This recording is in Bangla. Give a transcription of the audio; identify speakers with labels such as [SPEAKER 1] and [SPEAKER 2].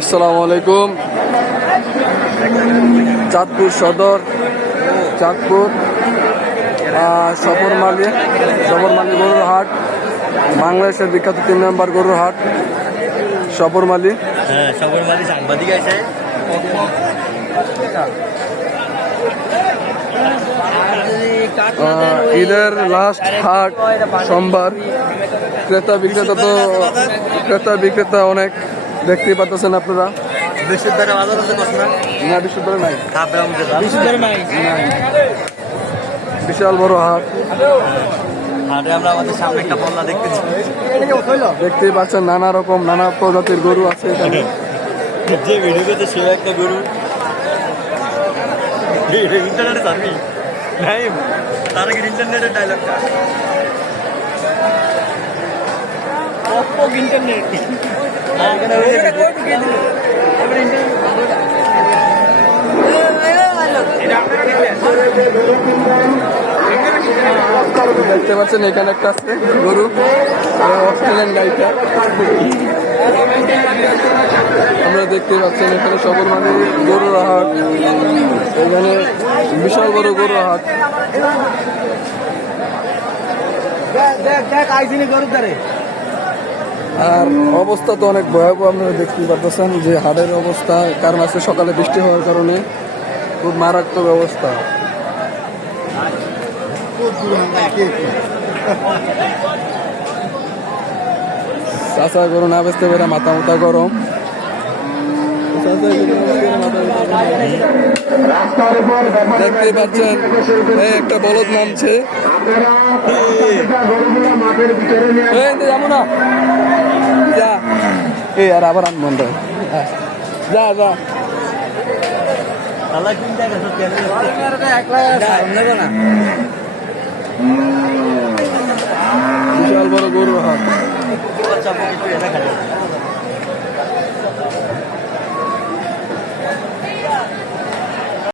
[SPEAKER 1] আসসালামু আলাইকুম। চাঁদপুর সদর চাঁদপুর আহ, সফরমালি সফরমালি গরুর হাট বাংলাদেশের বিখ্যাত তিন নম্বর গরুর হাট সফরমালি
[SPEAKER 2] হ্যাঁ সবার মাঝে সাংবাদিক আছে।
[SPEAKER 1] ঈদের লাস্ট হাট সোমবার। ক্রেতা বিক্রেতা তো ক্রেতা বিক্রেতা অনেক। দেখতেই পাচ্ছেন আপনারা?
[SPEAKER 2] দেশের দ্বারা বাজার আছে না।
[SPEAKER 1] না বিশুদ্ধ নাই?
[SPEAKER 2] তারপরে নাই।
[SPEAKER 1] বিশাল বড় হাট।
[SPEAKER 2] হাটে আমরা আমাদের সামনে একটা দেখতেছি।
[SPEAKER 1] দেখতেই পাচ্ছেন নানা রকম নানা প্রজাতির গরু আছে এখানে।
[SPEAKER 2] যে ভিডিও করছে সে একটা গরু। ইন্টারনেটে জানবি নাই। তার আগে ইন্টারনেটের ডায়লগটা ইন্টারনেট।
[SPEAKER 1] দেখতে পাচ্ছেন, এখানে একটা আছে, গরু অস্ট্রেলিয়ান গাড়িটা। আমরা দেখতে পাচ্ছেন, এখানে সকল মানে গরুর হাট এখানে বিশাল বড় গরুর হাট
[SPEAKER 2] দেখ দেখ আইসিনি গরু তারে
[SPEAKER 1] আর অবস্থা তো অনেক ভয়াবহ আপনারা দেখতে পাচ্ছেন যে হাটের অবস্থা কারণ আজকে সকালে বৃষ্টি হওয়ার কারণে খুব মারাত্মক অবস্থা চাষা গরু না বেচতে পারে মাথা মাথা গরম। দেখতেই পাচ্ছেন একটা বলদ নামছে যাব না এই আর আবার আমি। হ্যাঁ। যা যা। বিশাল বড় গরু